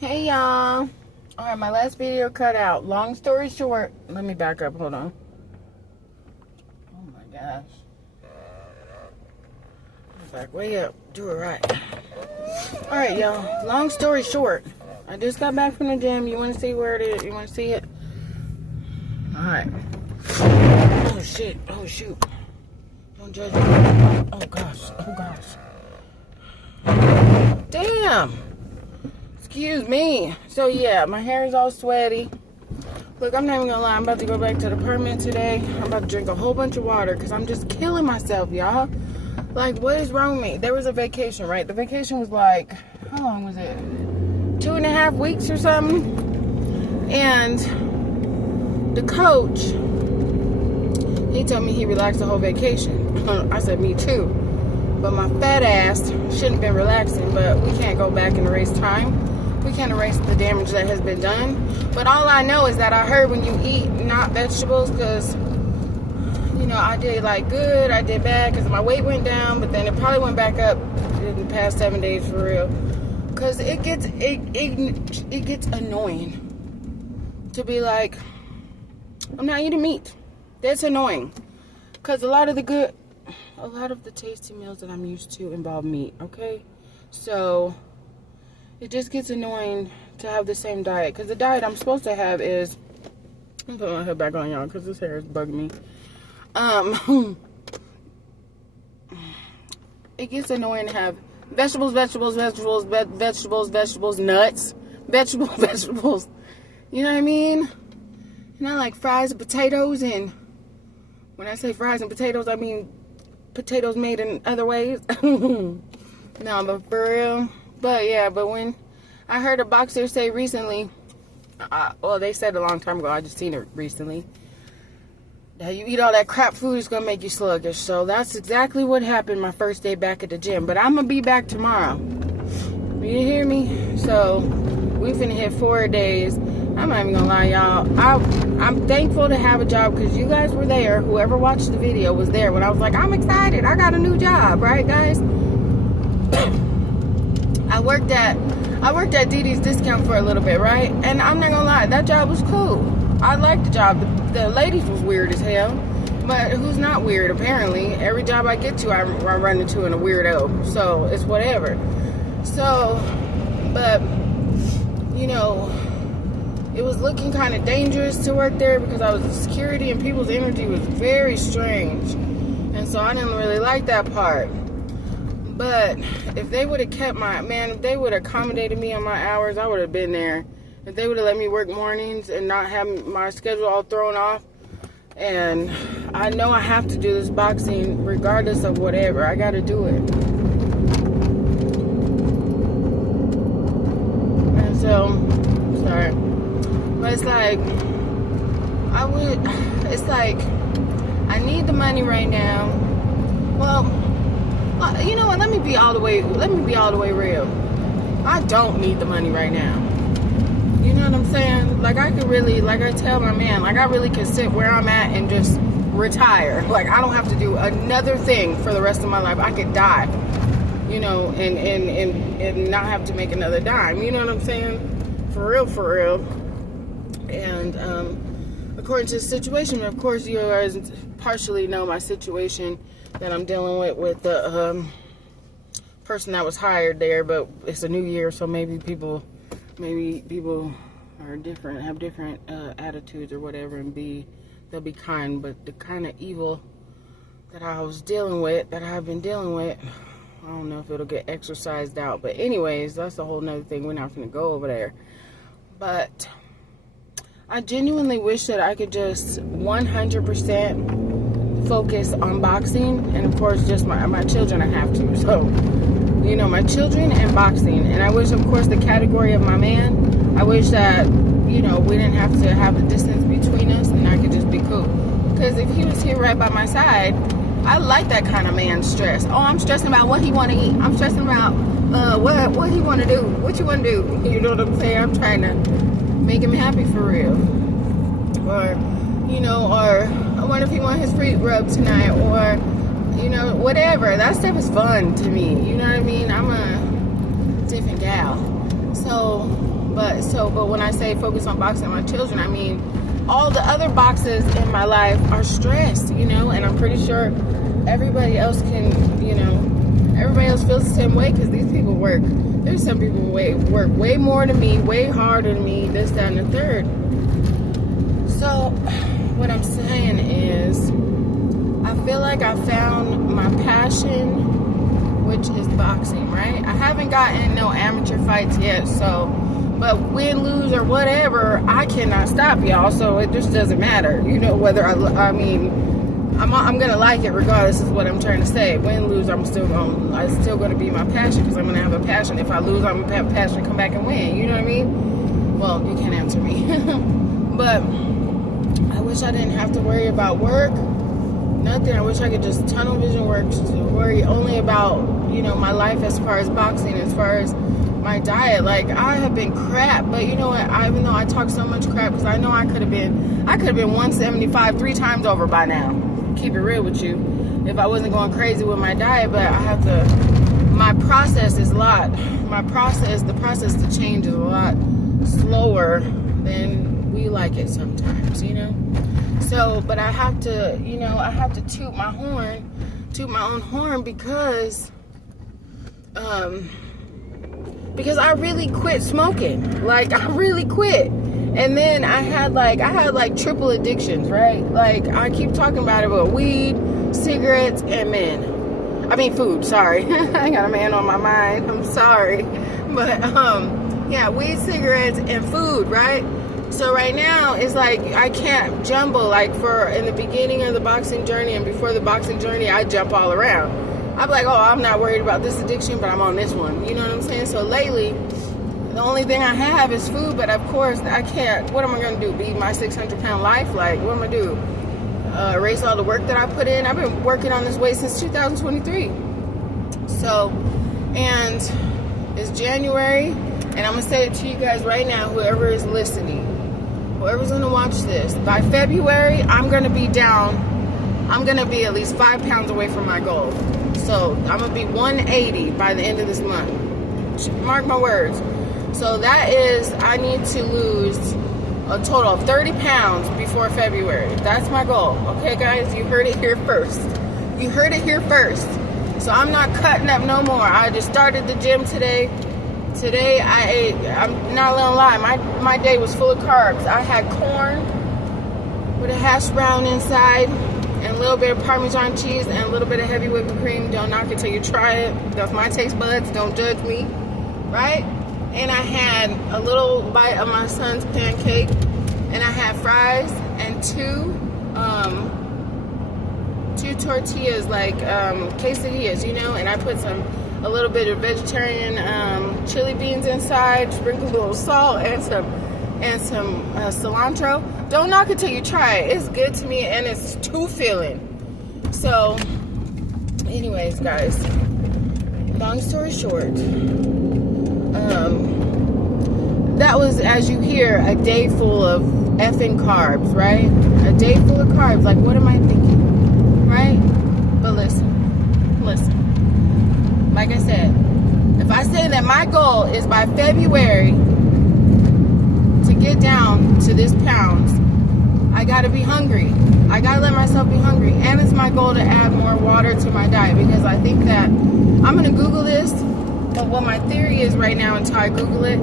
Hey y'all. Alright, my last video cut out. Long story short, let me back up, hold on. Oh my gosh. Back way up. Do it right. Alright, y'all. Long story short, I just got back from the gym. You want to see where it is? You want to see it? Alright. Oh shit. Oh shoot. Don't judge me. Oh gosh. Oh gosh. Damn. Excuse me. So yeah, my hair is all sweaty. Look, I'm not even gonna lie. I'm about to go back to the apartment today. I'm about to drink a whole bunch of water because I'm just killing myself, y'all. Like, what is wrong with me? There was a vacation, right? The vacation was like, how long was it? 2.5 weeks or something. And the coach, he told me he relaxed the whole vacation. I said, me too. But my fat ass shouldn't have been relaxing, but we can't go back and erase time. We can't erase the damage that has been done. But all I know is that I heard when you eat not vegetables, because, you know, I did like good, I did bad, because my weight went down, but then it probably went back up in the past 7 days for real. Because it gets annoying to be like, I'm not eating meat. That's annoying. Because a lot of the tasty meals that I'm used to involve meat, okay? So it just gets annoying to have the same diet. Because the diet I'm supposed to have is, I'm putting my head back on, y'all, because this hair is bugging me. It gets annoying to have vegetables, nuts, vegetables. You know what I mean? Not like fries and potatoes. And when I say fries and potatoes, I mean potatoes made in other ways. No, but for real. But yeah, but when I heard a boxer say recently, well, they said a long time ago, I just seen it recently, that you eat all that crap food, it's gonna make you sluggish. So that's exactly what happened my first day back at the gym. But I'm gonna be back tomorrow. You hear me? So we finna hit 4 days. I'm not even gonna lie, y'all. I'm thankful to have a job because you guys were there. Whoever watched the video was there when I was like, I'm excited. I got a new job, right, guys? I worked at Dee Dee's Discount for a little bit, right? And I'm not gonna lie, that job was cool. I liked the job. The ladies was weird as hell, but who's not weird? Apparently, every job I get to, I run into a weirdo. So it's whatever. So, but you know, it was looking kind of dangerous to work there because I was security and people's energy was very strange, and so I didn't really like that part. But if they would have kept if they would have accommodated me on my hours, I would have been there. If they would have let me work mornings and not have my schedule all thrown off, and I know I have to do this boxing regardless of whatever, I got to do it. And so, sorry, but it's like, I need the money right now. Well, you know what? Let me be all the way real. I don't need the money right now. You know what I'm saying? Like, I could really, like I tell my man, like, I really could sit where I'm at and just retire. Like, I don't have to do another thing for the rest of my life. I could die, you know, and not have to make another dime. You know what I'm saying? For real. And according to the situation, of course, you guys partially know my situation that I'm dealing with the person that was hired there, but it's a new year, so maybe people are different, have different attitudes or whatever, and they'll be kind. But the kind of evil that I've been dealing with, I don't know if it'll get exorcised out. But anyways, that's a whole nother thing. We're not gonna go over there. But I genuinely wish that I could just 100% focus on boxing, and of course just my children. I have to, so you know, my children and boxing. And I wish, of course, the category of my man, I wish that, you know, we didn't have to have a distance between us and I could just be cool. Because if he was here right by my side, I like that kind of man stress. Oh, I'm stressing about what he want to eat. I'm stressing about what he want to do. What you want to do? You know what I'm saying? I'm trying to make him happy for real. Or, you know, or I wonder if he want his feet rubbed tonight, or, you know, whatever. That stuff is fun to me. You know what I mean? I'm a different gal. So, So, but when I say focus on boxing my children, I mean all the other boxes in my life are stressed, you know, and I'm pretty sure everybody else can, you know, everybody else feels the same way, because these people work. There's some people who work way more than me, way harder than me, this, that, and the third. So, what I'm saying is, I feel like I found my passion, which is boxing, right? I haven't gotten no amateur fights yet, so, but win, lose, or whatever, I cannot stop, y'all, so it just doesn't matter, you know, whether I mean, I'm gonna like it regardless, is what I'm trying to say. Win, lose, it's still gonna be my passion, because I'm gonna have a passion. If I lose, I'm gonna have a passion to come back and win, you know what I mean? Well, you can't answer me. But I wish I didn't have to worry about work, nothing. I wish I could just tunnel vision work, worry only about, you know, my life as far as boxing, as far as my diet. Like, I have been crap, but you know what, even though I talk so much crap, because I know I could have been 175 3 times over by now. Keep it real with you, if I wasn't going crazy with my diet. But I have to, my process is the process to change is a lot slower than we like it sometimes, you know. So, but I have to, you know, I have to toot my own horn, because I really quit smoking. Like, I really quit. And then I had like triple addictions, right? Like, I keep talking about it, but weed, cigarettes, and food, sorry. I got a man on my mind, I'm sorry. But, yeah, weed, cigarettes, and food, right? So right now, it's like, I can't jumble, like, in the beginning of the boxing journey and before the boxing journey, I jump all around. I'm like, oh, I'm not worried about this addiction, but I'm on this one, you know what I'm saying? So lately, the only thing I have is food, but of course I can't. What am I going to do? Be my 600-pound life? Like, what am I going to do? Erase all the work that I put in? I've been working on this weight since 2023. So, and it's January, and I'm going to say it to you guys right now, whoever is listening, whoever's going to watch this, by February, I'm going to be down. I'm going to be at least 5 pounds away from my goal. So, I'm going to be 180 by the end of this month. Mark my words. So that is, I need to lose a total of 30 pounds before February. That's my goal. Okay, guys, you heard it here first. You heard it here first. So I'm not cutting up no more. I just started the gym today. Today I ate, I'm not gonna lie, my day was full of carbs. I had corn with a hash brown inside and a little bit of Parmesan cheese and a little bit of heavy whipping cream. Don't knock it till you try it. That's my taste buds. Don't judge me, right? And I had a little bite of my son's pancake, and I had fries and two tortillas, like quesadillas, you know, and I put a little bit of vegetarian chili beans inside, sprinkled a little salt and some cilantro. Don't knock it till you try it. It's good to me, and it's too filling. So, anyways, guys, long story short, that was, as you hear, a day full of effing carbs, right? A day full of carbs. Like, what am I thinking? Right? But listen. Like I said, if I say that my goal is by February to get down to this pounds, I gotta be hungry. I gotta let myself be hungry. And it's my goal to add more water to my diet, because I think that, I'm gonna Google this, but what my theory is right now until I Google it,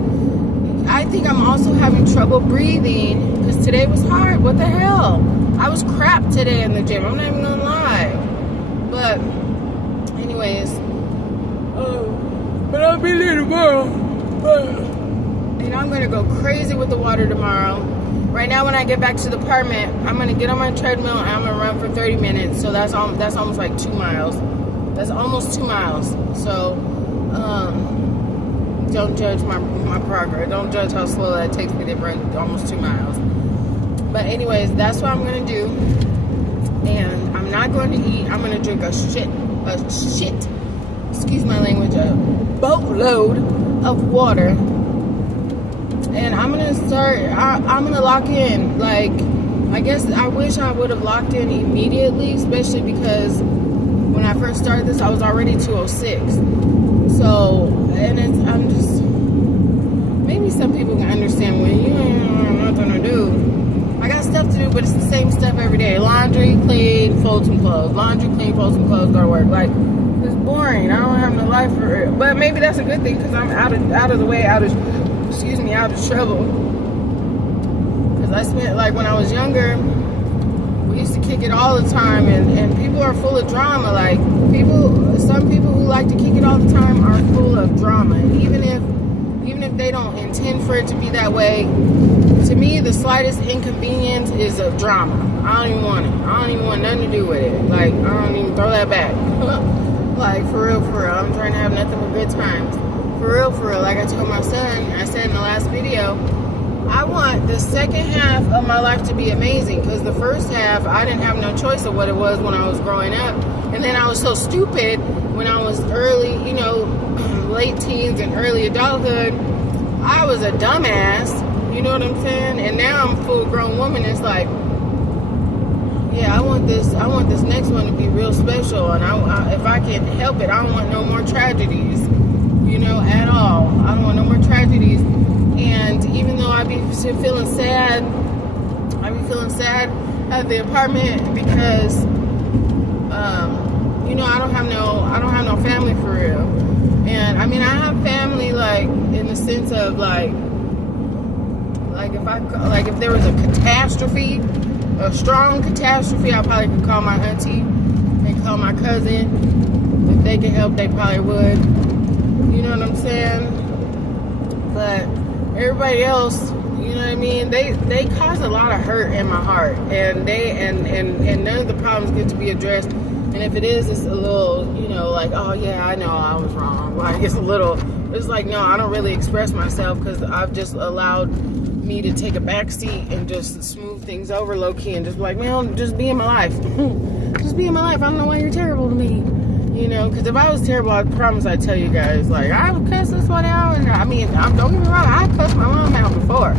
I think I'm also having trouble breathing, because today was hard. What the hell? I was crap today in the gym. I'm not even gonna lie. But anyways, but I'll be there tomorrow. And I'm gonna go crazy with the water tomorrow. Right now, when I get back to the apartment, I'm gonna get on my treadmill and I'm gonna run for 30 minutes. So that's almost like 2 miles. That's almost 2 miles. So don't judge my progress. Don't judge how slow that takes me to run almost 2 miles. But anyways, that's what I'm gonna do. And I'm not going to eat. I'm gonna drink a shit, excuse my language, a boatload of water. And I'm gonna start, I'm gonna lock in. Like, I guess I wish I would have locked in immediately, especially because when I first started this, I was already 206. So, and I'm just, maybe some people can understand laundry, clean, fold some clothes. Laundry, clean, fold some clothes, go to work. Like, it's boring. I don't have no life for it. But maybe that's a good thing because I'm out of the way, out of trouble. Because I spent, like, when I was younger, we used to kick it all the time, and people are full of drama. Like, some people who like to kick it all the time are full of drama. And even if they don't intend for it to be that way, to me, the slightest inconvenience is a drama. I don't even want it. I don't even want nothing to do with it. Like, I don't even throw that back. Like, for real. I'm trying to have nothing but good times. For real. Like I told my son, I said in the last video, I want the second half of my life to be amazing, because the first half, I didn't have no choice of what it was when I was growing up. And then I was so stupid when I was early, late teens and early adulthood. I was a dumbass, you know what I'm saying? And now I'm a full-grown woman. It's like, yeah, I want this next one to be real special. And if I can help it, I don't want no more tragedies, at all. I don't want no more tragedies. And even though I be feeling sad at the apartment because, I don't have no family for real. And I mean, I have family, like, in the sense of like if there was a catastrophe, a strong catastrophe, I probably could call my auntie and call my cousin. If they could help, they probably would. You know what I'm saying? But everybody else, you know what I mean? They cause a lot of hurt in my heart, and none of the problems get to be addressed. And if it is, it's a little, like, oh yeah, I know I was wrong. Like, it's like, no, I don't really express myself because I've just allowed me to take a back seat and just smooth things over low key and just be like, man, just be in my life. Just be in my life. I don't know why you're terrible to me. Because if I was terrible, I promise I'd tell you guys. Like, I would cuss this one out. And I mean, don't get me wrong, I cussed my mom out before.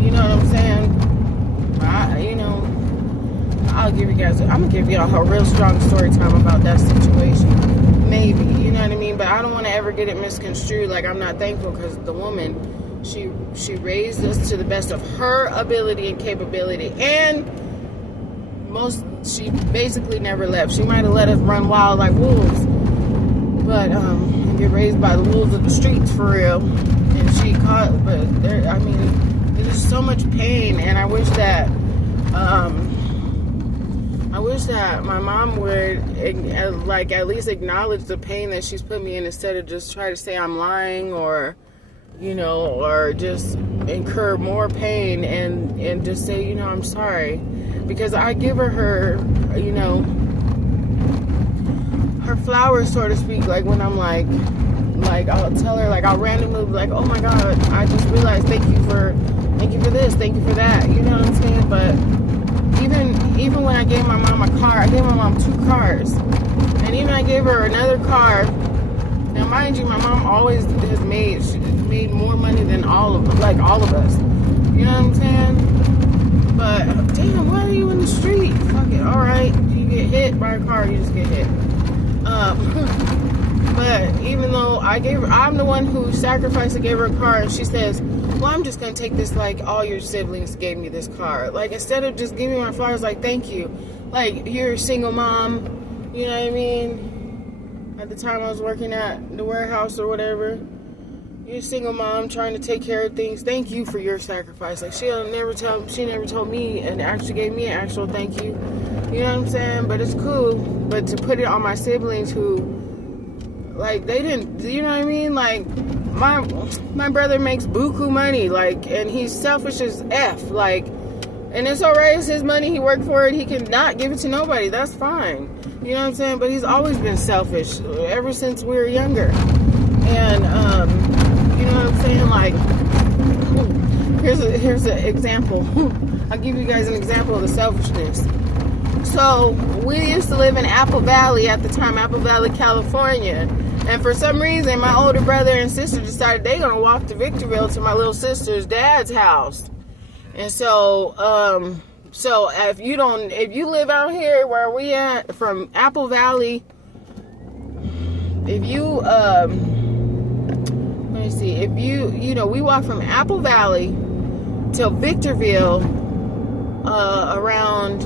You know what I'm saying? I'm going to give y'all a real strong story time about that situation. Maybe, you know what I mean? But I don't want to ever get it misconstrued like I'm not thankful, because the woman, she raised us to the best of her ability and capability. And she basically never left. She might have let us run wild like wolves, but get raised by the wolves of the streets for real. And there's so much pain, and I wish that my mom would at least acknowledge the pain that she's put me in, instead of just try to say I'm lying or just incur more pain and just say, I'm sorry. Because I give her her flowers, so to speak. Like, when I'm like I'll tell her, like, I'll randomly be like, oh my God, I just realized, thank you for this, thank you for that. You know what I'm saying? But even when I gave my mom a car, I gave my mom 2 cars. And even I gave her another car. Now, mind you, my mom always has made more money than all of us. You know what I'm saying? But, damn, why are you in the street? Fuck it. All right. You get hit by a car, you just get hit. But even though I'm the one who sacrificed to give her a car, and she says, well, I'm just going to take this like all your siblings gave me this car. Like, instead of just giving me my flowers, like, thank you. Like, you're a single mom. You know what I mean? At the time I was working at the warehouse or whatever. You're a single mom trying to take care of things. Thank you for your sacrifice. Like, she never told me and actually gave me an actual thank you. You know what I'm saying? But it's cool. But to put it on my siblings who, like, they didn't, you know what I mean? Like, my brother makes buku money, like, and he's selfish as F, like, and it's alright, it's his money, he worked for it, he can not give it to nobody, that's fine. You know what I'm saying? But he's always been selfish ever since we were younger. And you know what I'm saying? Like, here's an example. I'll give you guys an example of the selfishness. So we used to live in Apple Valley at the time, Apple Valley, California. And for some reason, my older brother and sister decided they're gonna walk to Victorville to my little sister's dad's house. And so if you live out here where we at, from Apple Valley, if you we walk from Apple Valley till Victorville around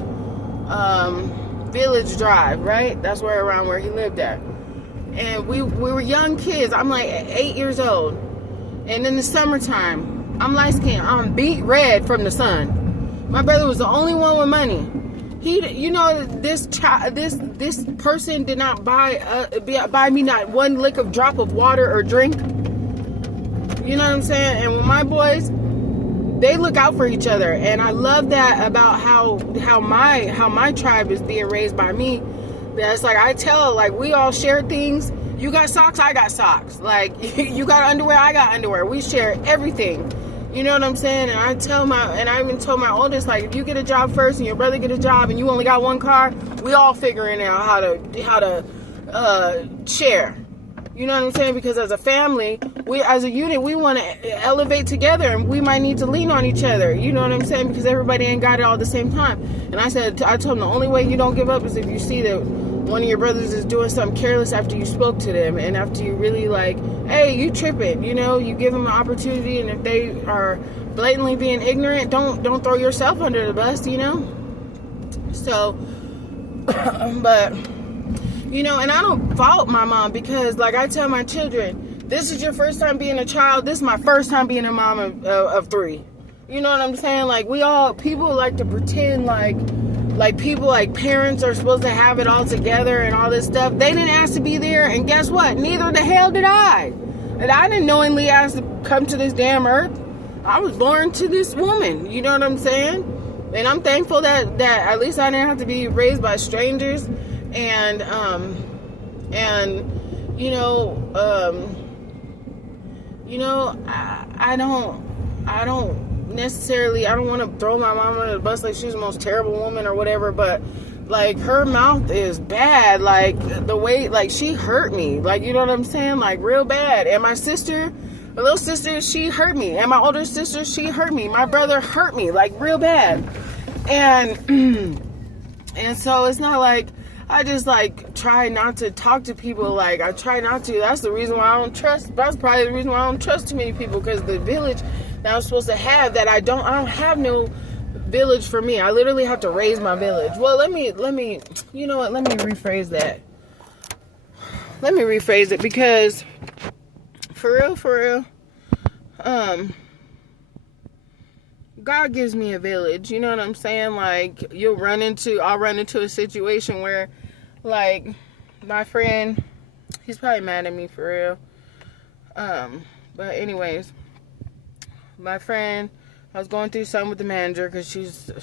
Village Drive, right? That's where around where he lived at. And we were young kids. I'm like 8 years old. And in the summertime, I'm light skinned. I'm beat red from the sun. My brother was the only one with money. He, you know, this person did not buy me not one lick of drop of water or drink. You know what I'm saying? And with my boys, they look out for each other, and I love that about how my tribe is being raised by me. That's like, I tell, like, we all share things. You got socks, I got socks. Like, you got underwear, I got underwear. We share everything. You know what I'm saying? And I even told my oldest, like, if you get a job first and your brother get a job and you only got one car, we all figuring out how to share. You know what I'm saying? Because as a family, as a unit, we want to elevate together, and we might need to lean on each other. You know what I'm saying? Because everybody ain't got it all at the same time. And I told him the only way you don't give up is if you see that one of your brothers is doing something careless after you spoke to them, and after you really like, hey, you tripping, you know, you give them an opportunity, and if they are blatantly being ignorant, don't throw yourself under the bus, you know? So, but... You know, and I don't fault my mom, because, like, I tell my children, this is your first time being a child. This is my first time being a mom of 3. You know what I'm saying? Like, people like to pretend like people, like parents are supposed to have it all together and all this stuff. They didn't ask to be there, and guess what? Neither the hell did I. And I didn't knowingly ask to come to this damn earth. I was born to this woman. You know what I'm saying? And I'm thankful that at least I didn't have to be raised by strangers. And I don't necessarily, I don't want to throw my mom under the bus like she's the most terrible woman or whatever, but like, her mouth is bad. Like, the way, like, she hurt me, like, you know what I'm saying, like, real bad. And my little sister, she hurt me. And my older sister, she hurt me. My brother hurt me, like, real bad. And so it's not like I just, like, try not to talk to people. Like, I try not to. That's the reason why I don't trust. That's probably the reason why I don't trust too many people. Because the village that I'm supposed to have, that I don't have no village for me. I literally have to raise my village. Well, let me, you know what? Let me rephrase that. Let me rephrase it, because for real, God gives me a village. You know what I'm saying? Like, I'll run into a situation where, like, my friend, he's probably mad at me for real. But anyways, my friend, I was going through something with the manager, because she's a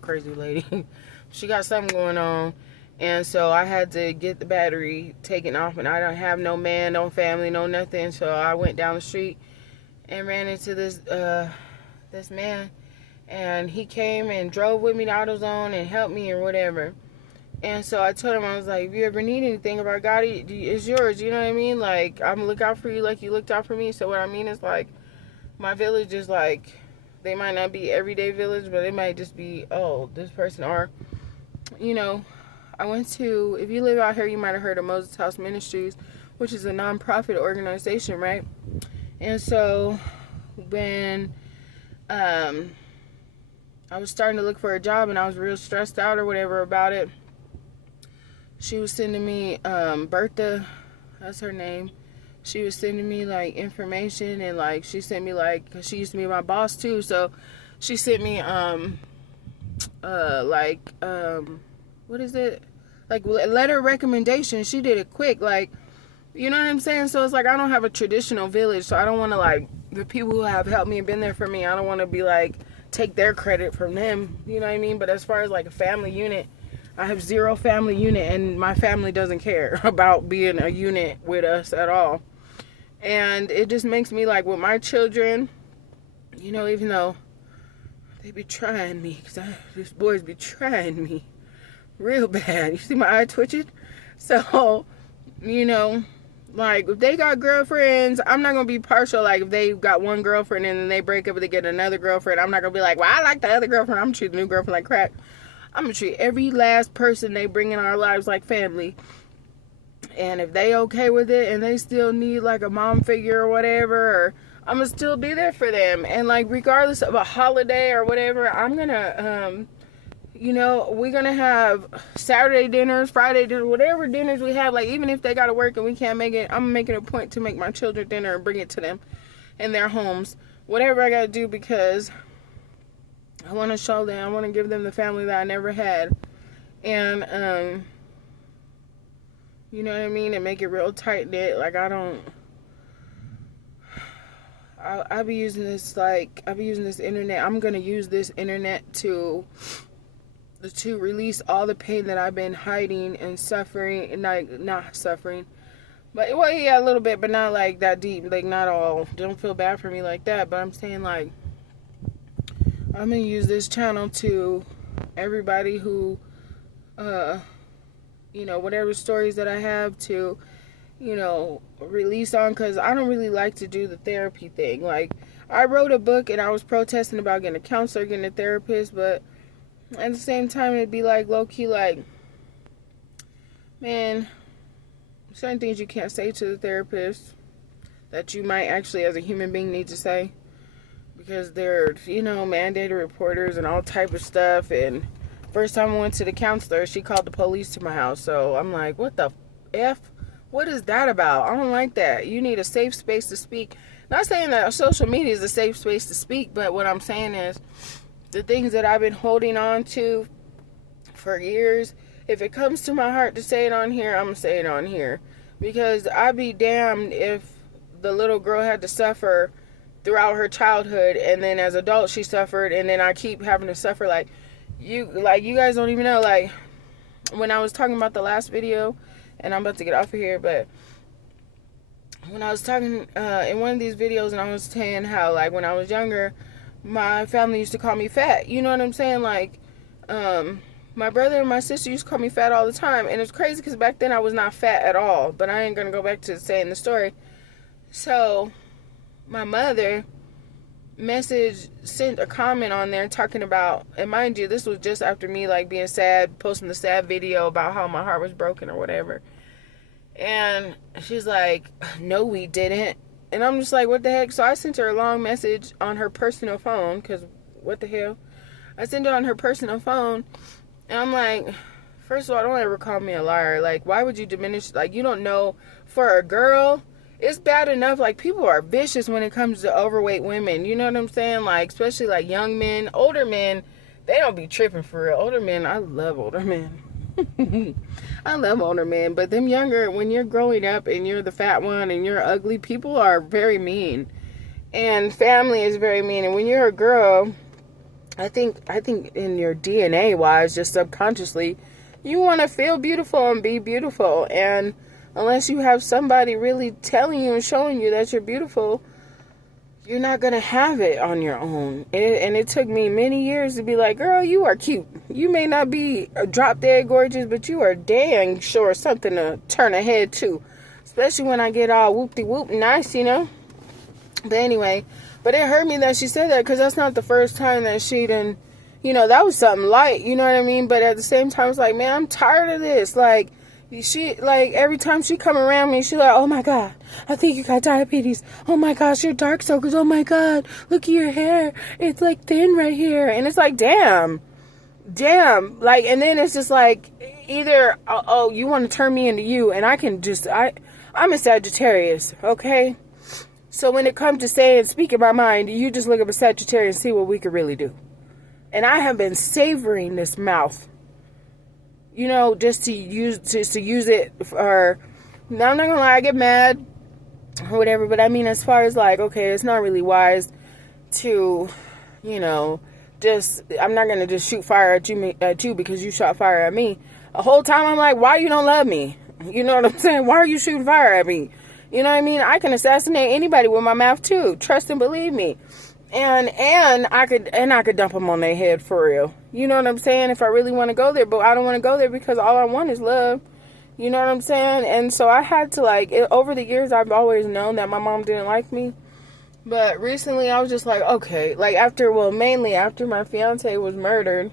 crazy lady. She got something going on. And so I had to get the battery taken off, and I don't have no man, no family, no nothing. So I went down the street and ran into this man, and he came and drove with me to AutoZone and helped me or whatever. And so I told him, I was like, if you ever need anything about God, it's yours. You know what I mean? Like, I'm gonna look out for you like you looked out for me. So what I mean is, like, my village is like, they might not be everyday village, but it might just be, oh, this person. Or, you know, I went to, if you live out here, you might have heard of Moses House Ministries, which is a non-profit organization, right? And so when I was starting to look for a job, and I was real stressed out or whatever about it, she was sending me, Bertha, that's her name. She was sending me, like, information, and, like, she sent me, like, 'cause she used to be my boss too, so she sent me, what is it? Like, letter recommendation. She did it quick, like, you know what I'm saying? So it's like, I don't have a traditional village, so I don't want to, like, the people who have helped me and been there for me, I don't want to be, like, take their credit from them, you know what I mean? But as far as, like, a family unit, I have 0 family unit, and my family doesn't care about being a unit with us at all. And it just makes me, like, with my children, you know, even though they be trying me, because these boys be trying me real bad. You see my eye twitching? So, you know, like, if they got girlfriends, I'm not going to be partial. Like, if they got one girlfriend and then they break up and they get another girlfriend, I'm not going to be like, well, I like the other girlfriend, I'm going to treat the new girlfriend like crap. I'm going to treat every last person they bring in our lives like family. And if they okay with it and they still need, like, a mom figure or whatever, or I'm going to still be there for them. And, like, regardless of a holiday or whatever, I'm going to, you know, we're going to have Saturday dinners, Friday dinners, whatever dinners we have. Like, even if they got to work and we can't make it, I'm making a point to make my children dinner and bring it to them in their homes. Whatever I got to do, because I want to show them, I want to give them the family that I never had. And, you know what I mean? And make it real tight-knit. Like, I'll be using this, like, I'll be using this internet. I'm going to use this internet to release all the pain that I've been hiding and suffering, and not suffering, but, well, yeah, a little bit, but not like that deep, like, not all. Don't feel bad for me like that, but I'm saying, like, I'm gonna use this channel to everybody who, you know, whatever stories that I have to, you know, release on, because I don't really like to do the therapy thing. Like, I wrote a book and I was protesting about getting a counselor, getting a therapist, but at the same time, it'd be like, low-key, like, man, certain things you can't say to the therapist that you might actually, as a human being, need to say, because they're, you know, mandated reporters and all type of stuff. And first time I went to the counselor, she called the police to my house. So I'm like, what the F? What is that about? I don't like that. You need a safe space to speak. Not saying that social media is a safe space to speak, but what I'm saying is, the things that I've been holding on to for years, if it comes to my heart to say it on here, I'm going to say it on here. Because I'd be damned if the little girl had to suffer throughout her childhood, and then as adults she suffered, and then I keep having to suffer. Like you guys don't even know, like, when I was talking about the last video, and I'm about to get off of here, but when I was talking in one of these videos, and I was saying how, like, when I was younger, my family used to call me fat. You know what I'm saying? Like, my brother and my sister used to call me fat all the time. And it's crazy because back then I was not fat at all. But I ain't going to go back to saying the story. So, my mother sent a comment on there talking about, and mind you, this was just after me, like, being sad, posting the sad video about how my heart was broken or whatever. And she's like, no, we didn't. And I'm just like, what the heck? So I sent her a long message on her personal phone, because what the hell? I sent it on her personal phone, and I'm like, first of all, don't ever call me a liar. Like, why would you diminish? Like, you don't know. For a girl, it's bad enough. Like, people are vicious when it comes to overweight women. You know what I'm saying? Like, especially, like, young men. Older men, they don't be tripping for real. Older men, I love older men. I love older men, but them younger, when you're growing up and you're the fat one and you're ugly, people are very mean, and family is very mean. And when you're a girl, I think in your DNA wise, just subconsciously, you want to feel beautiful and be beautiful. And unless you have somebody really telling you and showing you that you're beautiful, you're not going to have it on your own. And it took me many years to be like, girl, you are cute. You may not be drop dead gorgeous, but you are dang sure something to turn ahead to. Especially when I get all whoop-de-whoop nice, you know. But anyway, but it hurt me that she said that, because that's not the first time that she done, you know, that was something light, you know what I mean? But at the same time, it's like, man, I'm tired of this. Like, she, like, every time she come around me, she's like, oh my God, I think you got diabetes. Oh my gosh, your dark circles. Oh my God, look at your hair. It's like thin right here. And it's like, damn. Like, and then it's just like, either, oh, you want to turn me into you, and I can just, I'm a Sagittarius, okay? So when it comes to saying, speaking my mind, you just look up a Sagittarius and see what we could really do. And I have been savoring this mouth, you know, just to use it for, now I'm not gonna lie, I get mad or whatever, but I mean, as far as like, okay, it's not really wise to, you know, just, I'm not gonna just shoot fire at you because you shot fire at me. The whole time I'm like, why you don't love me? You know what I'm saying? Why are you shooting fire at me? You know what I mean? I can assassinate anybody with my mouth too. Trust and believe me. And I could dump them on their head for real. You know what I'm saying? If I really want to go there, but I don't want to go there because all I want is love. You know what I'm saying? And so I had to, like, over the years, I've always known that my mom didn't like me. But recently, I was just like, okay. Like, mainly after my fiance was murdered,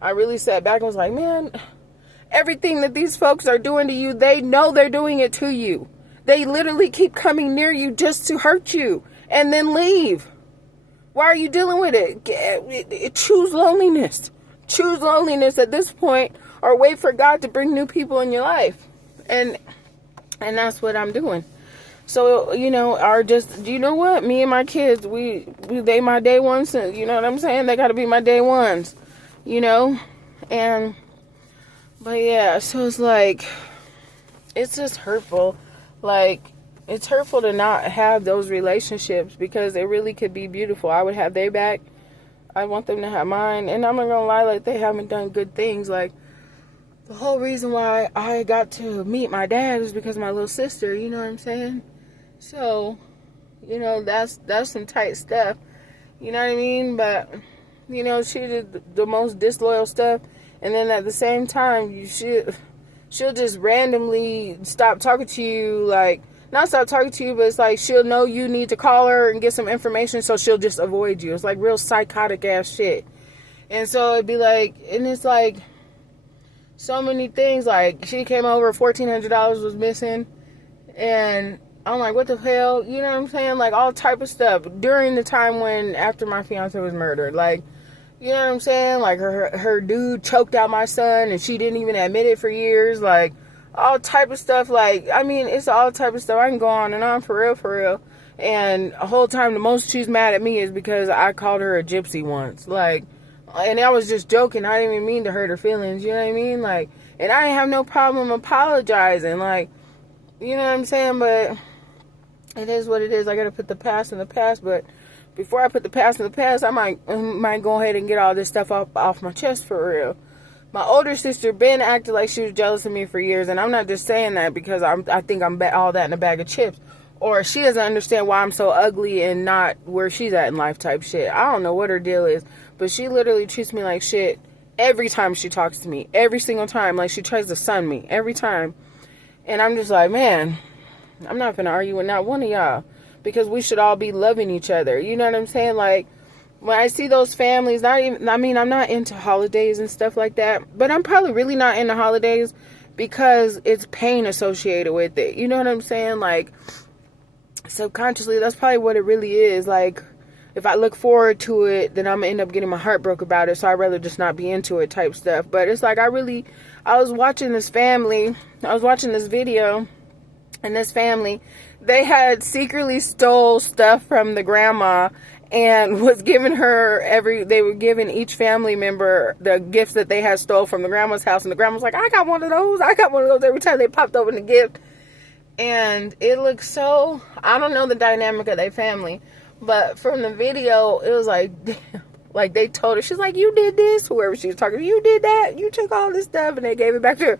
I really sat back and was like, man, everything that these folks are doing to you, they know they're doing it to you. They literally keep coming near you just to hurt you and then leave. Why are you dealing with it? Choose loneliness. choose loneliness at this point, or wait for God to bring new people in your life. And that's what I'm doing. So, you know, you know what? Me and my kids, they my day ones. You know what I'm saying? They got to be my day ones, you know? But yeah, so it's like, it's just hurtful. Like, it's hurtful to not have those relationships, because they really could be beautiful. I would have their back. I want them to have mine. And I'm not going to lie, like, they haven't done good things. Like, the whole reason why I got to meet my dad is because of my little sister, you know what I'm saying? So, you know, that's some tight stuff. You know what I mean? But, you know, she did the most disloyal stuff. And then at the same time, she'll just randomly stop talking to you. Like, not stop talking to you, but it's like she'll know you need to call her and get some information, so she'll just avoid you. It's like real psychotic ass shit. And so it'd be like, and it's like so many things. Like, she came over, $1,400 was missing. And I'm like, what the hell? You know what I'm saying? Like, all type of stuff during the time after my fiance was murdered. Like, you know what I'm saying? Like, her dude choked out my son, and she didn't even admit it for years. Like, all type of stuff. Like, I mean, it's all type of stuff. I can go on and on, for real. And the whole time, the most she's mad at me is because I called her a gypsy once. Like, and I was just joking. I didn't even mean to hurt her feelings. You know what I mean? Like, and I didn't have no problem apologizing. Like, you know what I'm saying? But it is what it is. I got to put the past in the past. But before I put the past in the past, I might go ahead and get all this stuff off my chest, for real. My older sister been acted like she was jealous of me for years, and I'm not just saying that because I think I'm all that in a bag of chips, or she doesn't understand why I'm so ugly and not where she's at in life type shit. I don't know what her deal is, but she literally treats me like shit every time she talks to me, every single time. Like, she tries to sun me every time, and I'm just like, man, I'm not gonna argue with not one of y'all, because we should all be loving each other. You know what I'm saying? Like, when I see those families, I'm not into holidays and stuff like that, but I'm probably really not into holidays because it's pain associated with it. You know what I'm saying? Like, subconsciously, that's probably what it really is. Like, if I look forward to it, then I'm gonna end up getting my heart broke about it, so I'd rather just not be into it type stuff. But it's like, I was watching this video, and this family, they had secretly stole stuff from the grandma and was giving they were giving each family member the gifts that they had stole from the grandma's house. And the grandma's like, I got one of those every time they popped open the gift. And it looked so, I don't know the dynamic of their family, but from the video, it was like, like, they told her, she's like, you did this, whoever she was talking to, you did that, you took all this stuff, and they gave it back to her.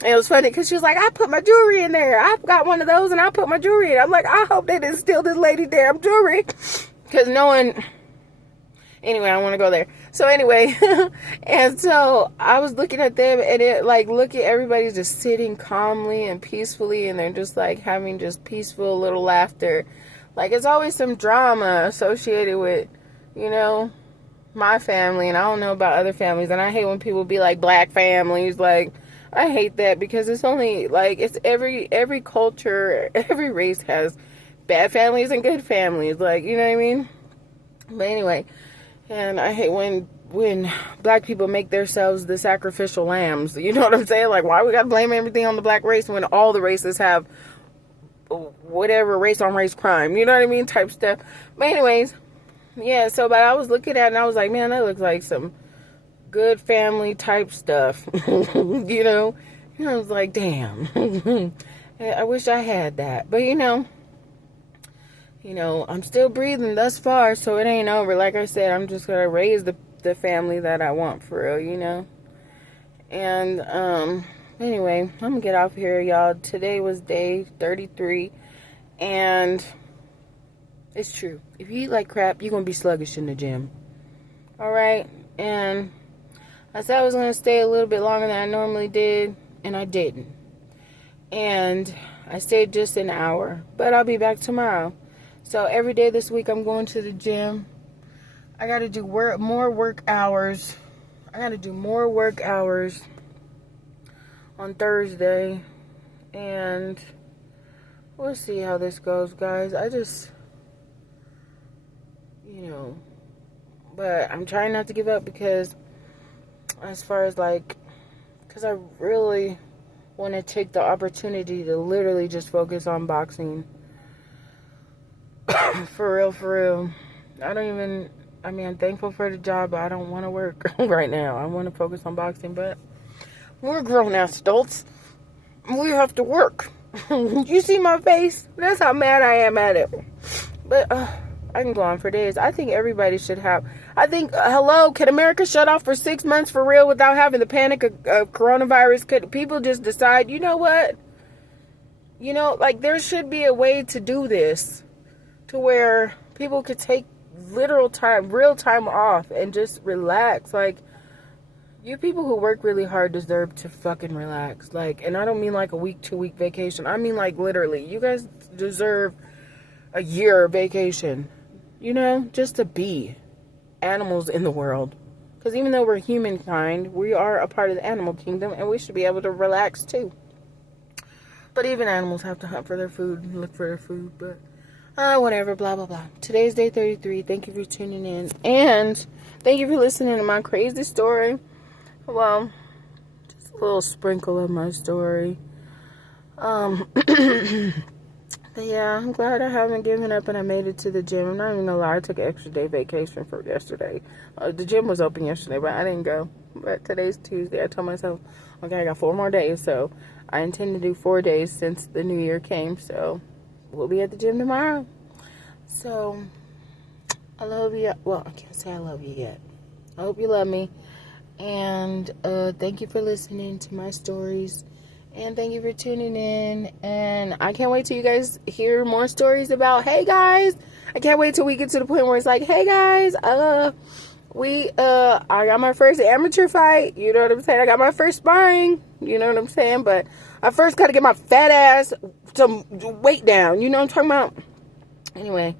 And it was funny because she was like, I put my jewelry in there. I've got one of those and I put my jewelry in. I'm like, I hope they didn't steal this lady damn jewelry. Because anyway, I don't want to go there. So anyway, and so I was looking at them, and look at everybody just sitting calmly and peacefully, and they're just like having just peaceful little laughter. Like, it's always some drama associated with, you know, my family, and I don't know about other families. And I hate when people be like, black families, like, I hate that, because it's only, like, it's every culture, every race has bad families and good families, like, you know what I mean? But anyway, and I hate when black people make themselves the sacrificial lambs, you know what I'm saying? Like, why we gotta blame everything on the black race when all the races have whatever race on race crime, you know what I mean, type stuff. But anyways, yeah, so, but I was looking at it, and I was like, man, that looks like some good family type stuff. You know, and I was like, damn. I wish I had that. But you know, I'm still breathing thus far, so it ain't over. Like I said, I'm just gonna raise the family that I want, for real, you know. And anyway, I'm gonna get off here, y'all. Today was day 33, and it's true. If you eat like crap, you're gonna be sluggish in the gym. All right. And I said I was going to stay a little bit longer than I normally did, and I didn't. And I stayed just an hour, but I'll be back tomorrow. So every day this week I'm going to the gym. I got to do more work hours. I got to do more work hours on Thursday, and we'll see how this goes, guys. I just, but I'm trying not to give up, because as far as like, because I really want to take the opportunity to literally just focus on boxing. For real. I'm thankful for the job, but I don't want to work right now. I want to focus on boxing, but we're grown-ass adults. We have to work. You see my face? That's how mad I am at it. But I can go on for days. I think everybody should have. Hello, can America shut off for 6 months for real without having the panic of coronavirus? Could people just decide, you know what? Like there should be a way to do this to where people could take real time off and just relax. Like, you people who work really hard deserve to fucking relax. Like, and I don't mean like a week, 2 week vacation. I mean like literally, you guys deserve a year vacation. Just to be animals in the world. Because even though we're humankind, we are a part of the animal kingdom, and we should be able to relax too. But even animals have to hunt for their food and look for their food. But whatever, blah, blah, blah. Today's day 33. Thank you for tuning in. And thank you for listening to my crazy story. Well, just a little sprinkle of my story. But yeah, I'm glad I haven't given up and I made it to the gym. I'm not even gonna lie, I took an extra day vacation for yesterday. The gym was open yesterday, but I didn't go. But today's Tuesday. I told myself, okay, I got 4 more days. So I intend to do 4 days since the new year came. So we'll be at the gym tomorrow. So I love you. Well, I can't say I love you yet. I hope you love me. And thank you for listening to my stories. And thank you for tuning in. And I can't wait till you guys hear more stories about, hey guys. I can't wait till we get to the point where it's like, hey guys, I got my first amateur fight. You know what I'm saying? I got my first sparring. You know what I'm saying? But I first got to get my fat ass some weight down. You know what I'm talking about? Anyway.